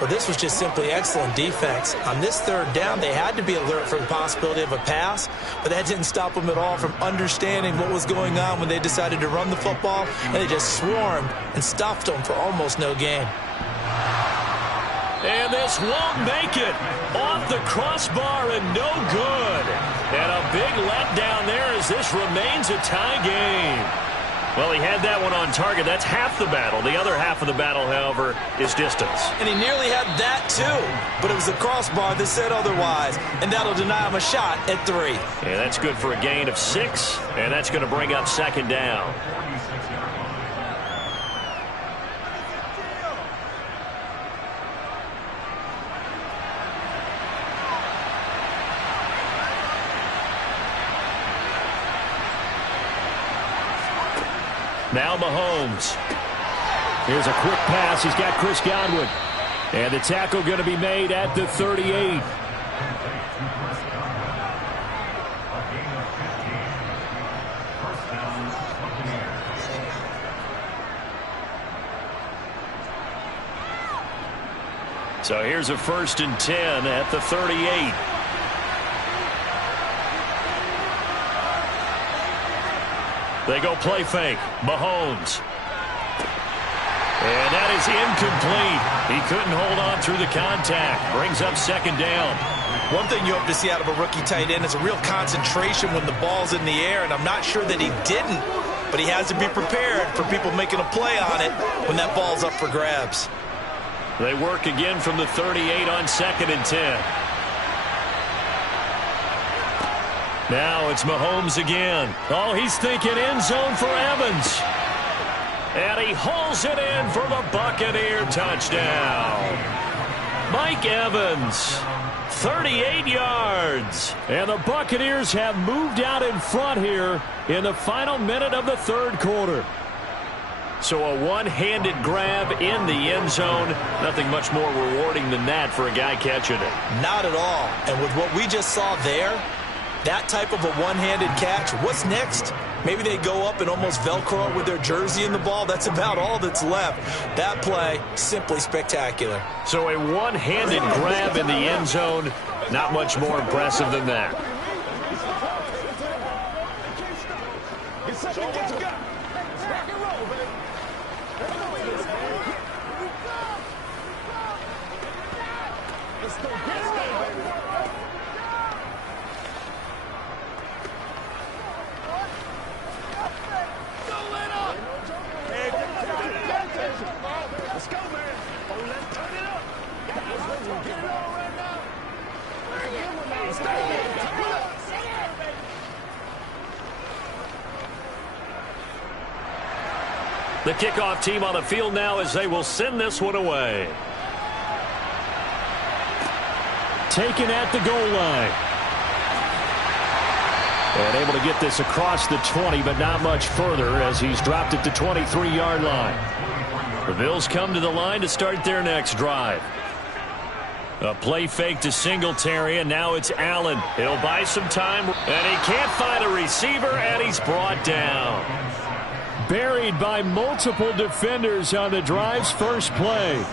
Well, this was just simply excellent defense. On this 3rd down, they had to be alert for the possibility of a pass, but that didn't stop them at all from understanding what was going on when they decided to run the football, and they just swarmed and stuffed them for almost no gain. And this won't make it. Off the crossbar and no good. And a big letdown there as this remains a tie game. Well, he had that one on target. That's half the battle. The other half of the battle, however, is distance. And he nearly had that, too. But it was the crossbar that said otherwise. And that'll deny him a shot at 3. And that's good for a gain of 6. And that's going to bring up second down. Now Mahomes. Here's a quick pass. He's got Chris Godwin. And the tackle going to be made at the 38. So here's a 1st and 10 at the 38. They go play fake. Mahomes. And that is incomplete. He couldn't hold on through the contact. Brings up second down. One thing you hope to see out of a rookie tight end is a real concentration when the ball's in the air, and I'm not sure that he didn't, but he has to be prepared for people making a play on it when that ball's up for grabs. They work again from the 38 on 2nd and 10. Now it's Mahomes again. Oh, he's thinking end zone for Evans. And he hauls it in for the Buccaneer touchdown. Mike Evans, 38 yards. And the Buccaneers have moved out in front here in the final minute of the 3rd quarter. So a one-handed grab in the end zone. Nothing much more rewarding than that for a guy catching it. Not at all. And with what we just saw there, that type of a one-handed catch, what's next? Maybe they go up and almost Velcro it with their jersey in the ball. That's about all that's left. That play, simply spectacular. So a one-handed grab in the end zone, not much more impressive than that. The kickoff team on the field now as they will send this one away. Taken at the goal line. And able to get this across the 20, but not much further as he's dropped it to 23-yard line. The Bills come to the line to start their next drive. A play fake to Singletary, and now it's Allen. He'll buy some time, and he can't find a receiver, and he's brought down. Buried by multiple defenders on the drive's first play.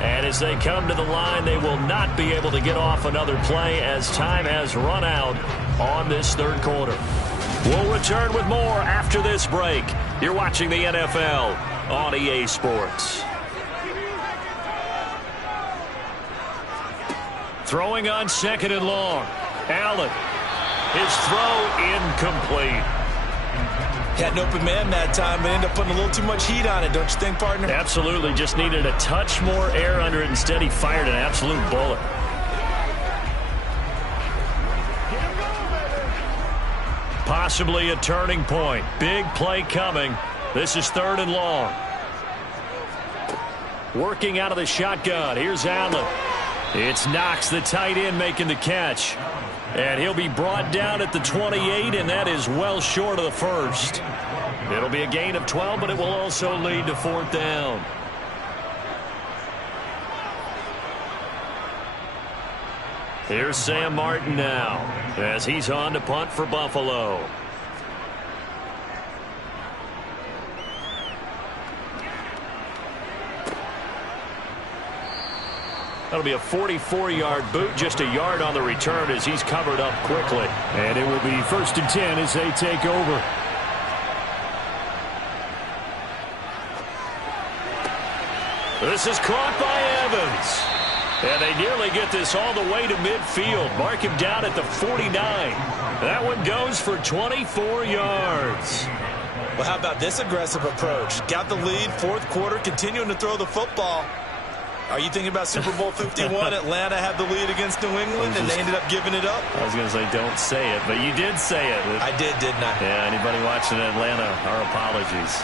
And as they come to the line, they will not be able to get off another play as time has run out on this 3rd quarter. We'll return with more after this break. You're watching the NFL on EA Sports. Throwing on 2nd and long. Allen. His throw incomplete. Had an open man that time, but ended up putting a little too much heat on it, don't you think, partner? Absolutely. Just needed a touch more air under it. Instead, he fired an absolute bullet. Possibly a turning point. Big play coming. This is 3rd and long. Working out of the shotgun. Here's Allen. It's Knox, the tight end, making the catch. And he'll be brought down at the 28, and that is well short of the 1st. It'll be a gain of 12, but it will also lead to 4th down. Here's Sam Martin now as he's on to punt for Buffalo. That'll be a 44-yard boot, just a yard on the return as he's covered up quickly. And it will be 1st and 10 as they take over. This is caught by Evans. And they nearly get this all the way to midfield. Mark him down at the 49. That one goes for 24 yards. Well, how about this aggressive approach? Got the lead, fourth quarter, continuing to throw the football. Are you thinking about Super Bowl 51? Atlanta had the lead against New England, and they ended up giving it up? I was going to say don't say it, but you did say it. I did, didn't I? Yeah, anybody watching Atlanta, our apologies.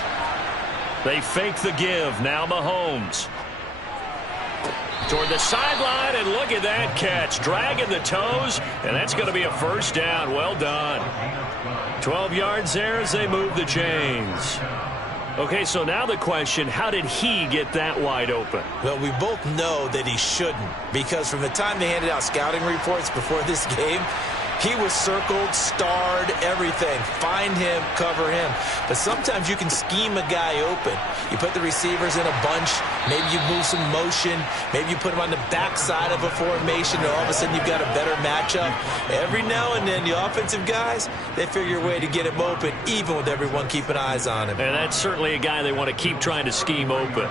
They fake the give. Now Mahomes. Toward the sideline, and look at that catch. Dragging the toes, and that's going to be a first down. Well done. 12 yards there as they move the chains. Okay, so now the question, how did he get that wide open? Well, we both know that he shouldn't, because from the time they handed out scouting reports before this game, he was circled, starred, everything. Find him, cover him. But sometimes you can scheme a guy open. You put the receivers in a bunch. Maybe you move some motion. Maybe you put him on the backside of a formation, and all of a sudden you've got a better matchup. Every now and then, the offensive guys, they figure a way to get him open, even with everyone keeping eyes on him. And that's certainly a guy they want to keep trying to scheme open.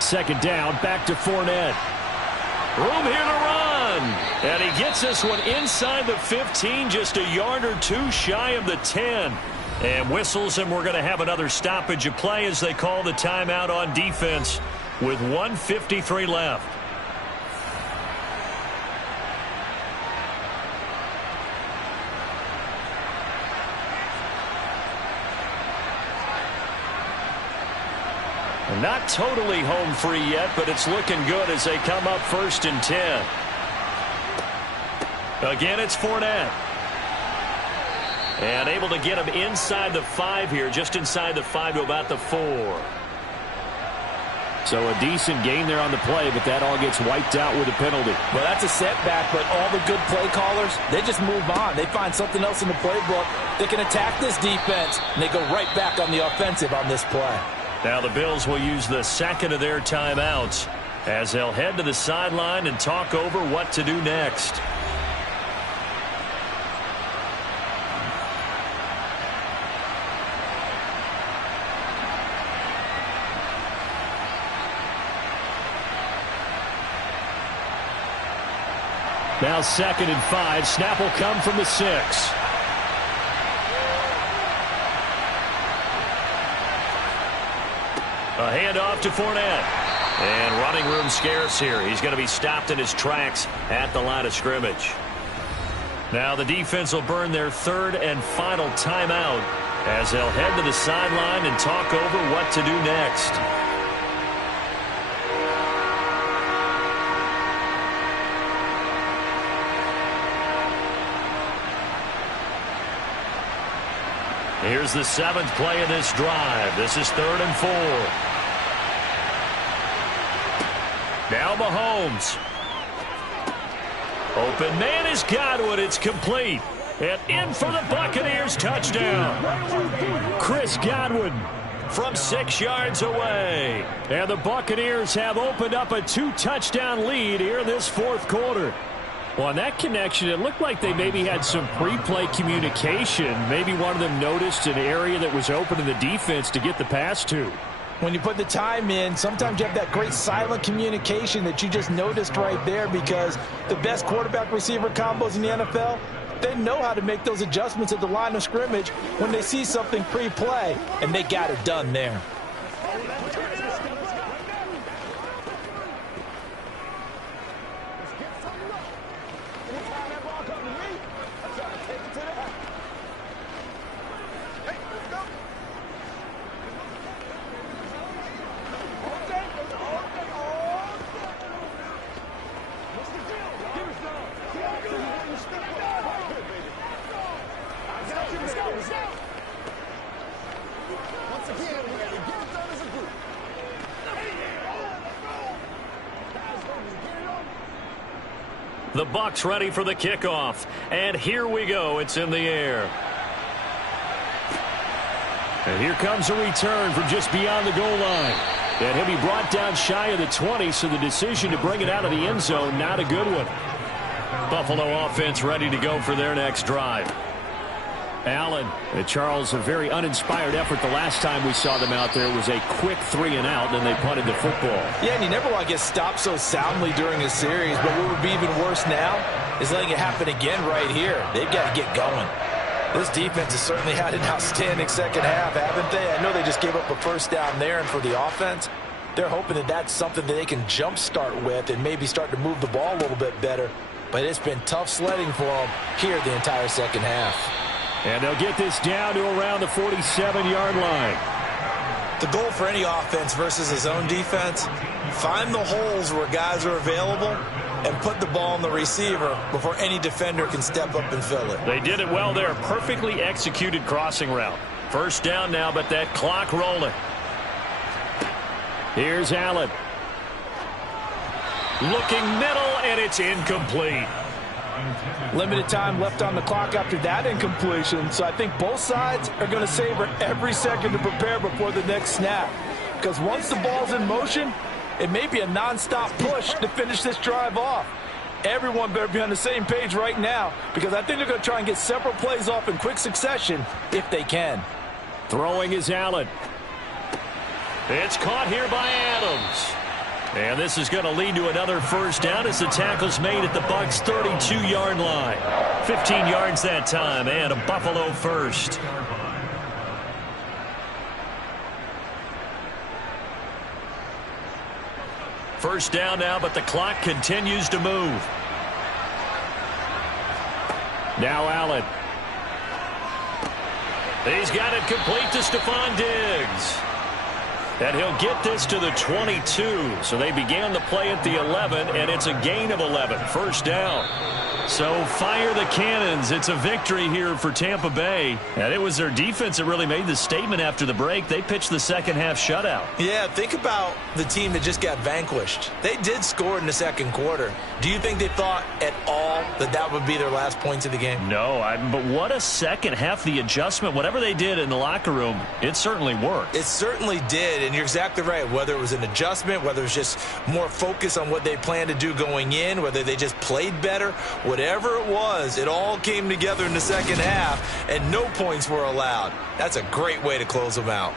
Second down, back to Fournette. Room here to run. And he gets this one inside the 15, just a yard or two shy of the 10. And whistles, and we're going to have another stoppage of play as they call the timeout on defense with 1:53 left. Not totally home free yet, but it's looking good as they come up 1st and 10. Again, it's Fournette. And able to get him inside the 5 here, just inside the 5 to about the 4. So a decent gain there on the play, but that all gets wiped out with a penalty. Well, that's a setback, but all the good play callers, they just move on. They find something else in the playbook. They can attack this defense, and they go right back on the offensive on this play. Now the Bills will use the second of their timeouts as they'll head to the sideline and talk over what to do next. Now 2nd and 5. Snap will come from the 6. A handoff to Fournette. And running room scarce here. He's going to be stopped in his tracks at the line of scrimmage. Now the defense will burn their 3rd and final timeout as they'll head to the sideline and talk over what to do next. Here's the 7th play of this drive. This is 3rd and 4. Now Mahomes. Open man is Godwin. It's complete. And in for the Buccaneers touchdown. Chris Godwin from 6 yards away. And the Buccaneers have opened up a 2-touchdown lead here in this 4th quarter. Well, on that connection, it looked like they maybe had some pre-play communication. Maybe one of them noticed an area that was open in the defense to get the pass to. When you put the time in, sometimes you have that great silent communication that you just noticed right there, because the best quarterback-receiver combos in the NFL, they know how to make those adjustments at the line of scrimmage when they see something pre-play, and they got it done there. The Bucs ready for the kickoff. And here we go. It's in the air. And here comes a return from just beyond the goal line. And he'll be brought down shy of the 20, so the decision to bring it out of the end zone, not a good one. Buffalo offense ready to go for their next drive. Allen. Charles, a very uninspired effort the last time we saw them out there. It was a quick 3 and out, and they punted the football. Yeah, and you never want to get stopped so soundly during a series, but what would be even worse now is letting it happen again right here. They've got to get going. This defense has certainly had an outstanding second half, haven't they? I know they just gave up a first down there, and for the offense, they're hoping that that's something that they can jumpstart with and maybe start to move the ball a little bit better. But it's been tough sledding for them here the entire second half. And they'll get this down to around the 47-yard line. The goal for any offense versus his own defense, find the holes where guys are available and put the ball on the receiver before any defender can step up and fill it. They did it well there. Perfectly executed crossing route. First down now, but that clock rolling. Here's Allen. Looking middle, and it's incomplete. Limited time left on the clock after that incompletion, so I think both sides are going to savor every second to prepare before the next snap. Because once the ball's in motion, it may be a nonstop push to finish this drive off. Everyone better be on the same page right now, because I think they're going to try and get several plays off in quick succession if they can. Throwing is Allen. It's caught here by Adams. And this is going to lead to another first down as the tackle's made at the Bucs' 32-yard line. 15 yards that time, and a Buffalo first. First down now, but the clock continues to move. Now Allen. He's got it complete to Stephon Diggs. And he'll get this to the 22. So they began the play at the 11, and it's a gain of 11. First down. So fire the cannons. It's a victory here for Tampa Bay. And it was their defense that really made the statement after the break. They pitched the second half shutout. Yeah, think about the team that just got vanquished. They did score in the second quarter. Do you think they thought at all that that would be their last points of the game? No, but what a second half. The adjustment, whatever they did in the locker room, it certainly worked. It certainly did, and you're exactly right. Whether it was an adjustment, whether it was just more focus on what they planned to do going in, whether they just played better, whatever it was, it all came together in the second half, and no points were allowed. That's a great way to close them out.